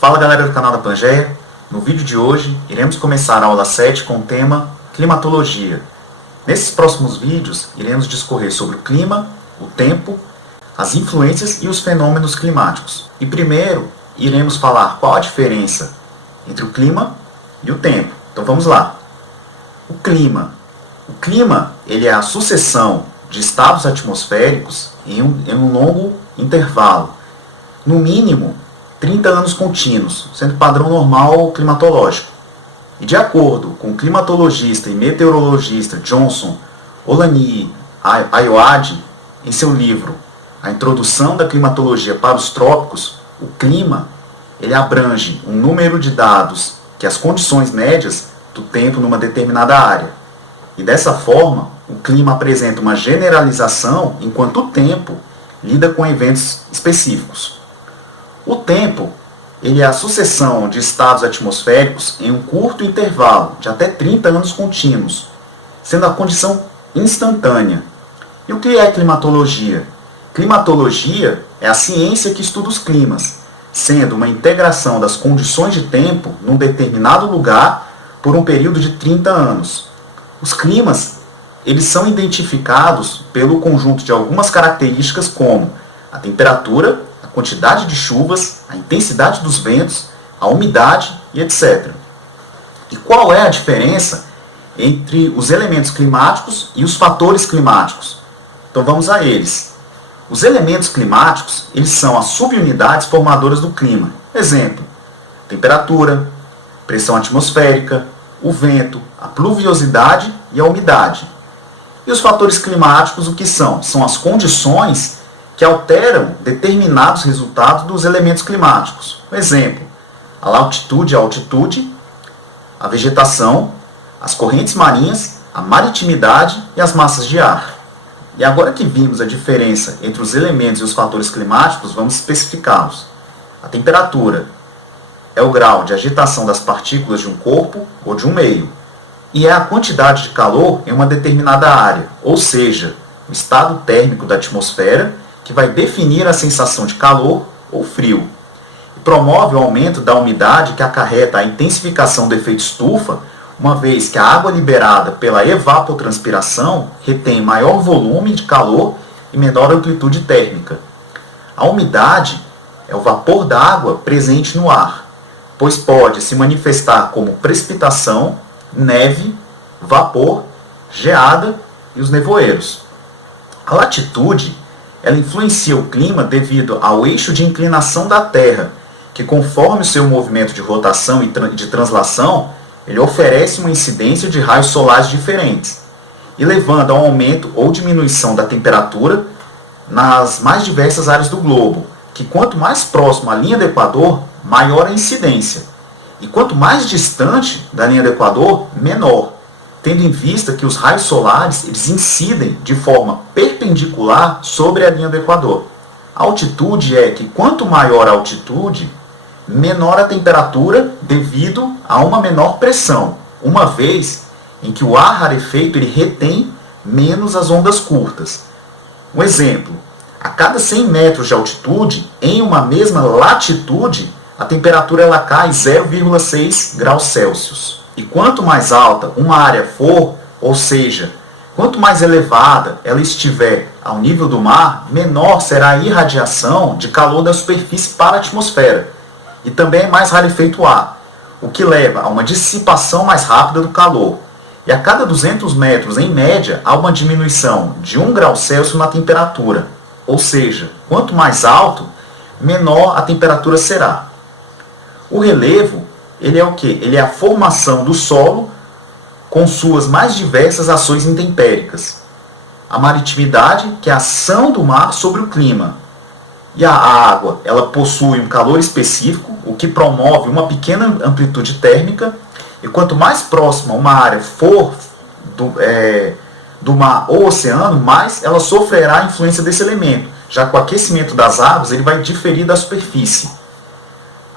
Fala galera do canal da Pangeia, no vídeo de hoje iremos começar a aula 7 com o tema climatologia. Nesses próximos vídeos iremos discorrer sobre o clima, o tempo, as influências e os fenômenos climáticos. E primeiro iremos falar qual a diferença entre o clima e o tempo. Então vamos lá. O clima. O clima ele é a sucessão de estados atmosféricos em um longo intervalo. No mínimo 30 anos contínuos, sendo padrão normal climatológico. E de acordo com o climatologista e meteorologista Johnson Olani Ayoade, em seu livro A Introdução da Climatologia para os Trópicos, o clima ele abrange um número de dados que as condições médias do tempo numa determinada área. E dessa forma, o clima apresenta uma generalização, enquanto o tempo lida com eventos específicos. O tempo ele é a sucessão de estados atmosféricos em um curto intervalo, de até 30 anos contínuos, sendo a condição instantânea. E o que é climatologia? Climatologia é a ciência que estuda os climas, sendo uma integração das condições de tempo num determinado lugar por um período de 30 anos. Os climas eles são identificados pelo conjunto de algumas características como a temperatura, a quantidade de chuvas, a intensidade dos ventos, a umidade e etc. E qual é a diferença entre os elementos climáticos e os fatores climáticos? Então vamos a eles. Os elementos climáticos eles são as subunidades formadoras do clima. Exemplo, temperatura, pressão atmosférica, o vento, a pluviosidade e a umidade. E os fatores climáticos o que são? São as condições que alteram determinados resultados dos elementos climáticos. Um exemplo, a altitude, a vegetação, as correntes marinhas, a maritimidade e as massas de ar. E agora que vimos a diferença entre os elementos e os fatores climáticos, vamos especificá-los. A temperatura é o grau de agitação das partículas de um corpo ou de um meio. E é a quantidade de calor em uma determinada área, ou seja, o estado térmico da atmosfera que vai definir a sensação de calor ou frio. E promove o aumento da umidade que acarreta a intensificação do efeito estufa, uma vez que a água liberada pela evapotranspiração retém maior volume de calor e menor amplitude térmica. A umidade é o vapor da água presente no ar, pois pode se manifestar como precipitação, neve, vapor, geada e os nevoeiros. A latitude ela influencia o clima devido ao eixo de inclinação da Terra, que conforme o seu movimento de rotação e de translação, ele oferece uma incidência de raios solares diferentes, e levando ao aumento ou diminuição da temperatura nas mais diversas áreas do globo, que quanto mais próximo à linha do Equador, maior a incidência, e quanto mais distante da linha do Equador, menor, tendo em vista que os raios solares eles incidem de forma perpendicular sobre a linha do Equador. A altitude é que quanto maior a altitude, menor a temperatura devido a uma menor pressão, uma vez em que o ar rarefeito ele retém menos as ondas curtas. Um exemplo, a cada 100 metros de altitude, em uma mesma latitude, a temperatura ela cai 0,6 graus Celsius. E quanto mais alta uma área for, ou seja, quanto mais elevada ela estiver ao nível do mar, menor será a irradiação de calor da superfície para a atmosfera. E também é mais rarefeito o ar, o que leva a uma dissipação mais rápida do calor. E a cada 200 metros, em média, há uma diminuição de 1 grau Celsius na temperatura. Ou seja, quanto mais alto, menor a temperatura será. O relevo, ele é o quê? Ele é a formação do solo com suas mais diversas ações intempéricas. A maritimidade, que é a ação do mar sobre o clima. E a água, ela possui um calor específico, o que promove uma pequena amplitude térmica. E quanto mais próxima uma área for do mar ou oceano, mais ela sofrerá a influência desse elemento, já que o aquecimento das águas ele vai diferir da superfície.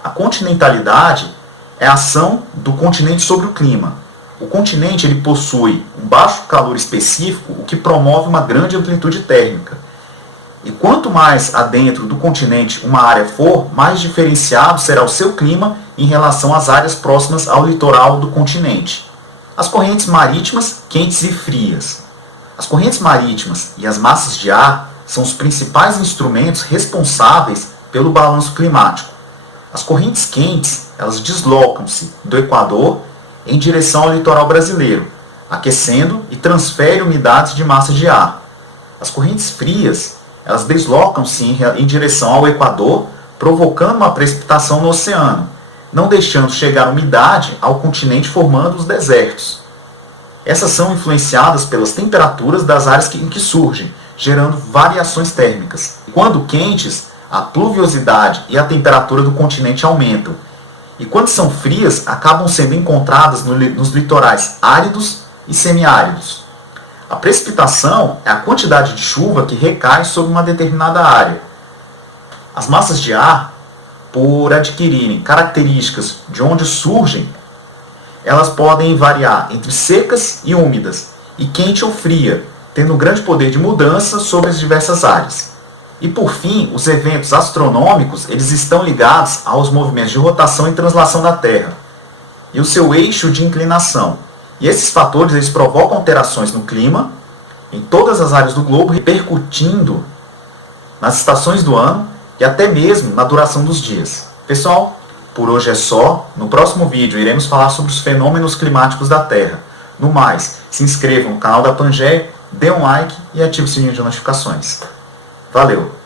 A continentalidade é a ação do continente sobre o clima. O continente ele possui um baixo calor específico, o que promove uma grande amplitude térmica. E quanto mais adentro do continente uma área for, mais diferenciado será o seu clima em relação às áreas próximas ao litoral do continente. As correntes marítimas, quentes e frias. As correntes marítimas e as massas de ar são os principais instrumentos responsáveis pelo balanço climático. As correntes quentes, elas deslocam-se do Equador em direção ao litoral brasileiro, aquecendo e transferem umidades de massa de ar. As correntes frias, elas deslocam-se em direção ao Equador, provocando uma precipitação no oceano, não deixando chegar umidade ao continente, formando os desertos. Essas são influenciadas pelas temperaturas das áreas em que surgem, gerando variações térmicas. Quando quentes, a pluviosidade e a temperatura do continente aumentam. E quando são frias, acabam sendo encontradas nos litorais áridos e semiáridos. A precipitação é a quantidade de chuva que recai sobre uma determinada área. As massas de ar, por adquirirem características de onde surgem, elas podem variar entre secas e úmidas, e quente ou fria, tendo um grande poder de mudança sobre as diversas áreas. E por fim, os eventos astronômicos, eles estão ligados aos movimentos de rotação e translação da Terra, e o seu eixo de inclinação. E esses fatores eles provocam alterações no clima, em todas as áreas do globo, repercutindo nas estações do ano e até mesmo na duração dos dias. Pessoal, por hoje é só. No próximo vídeo iremos falar sobre os fenômenos climáticos da Terra. No mais, se inscreva no canal da Pangeia, dê um like e ative o sininho de notificações. Valeu!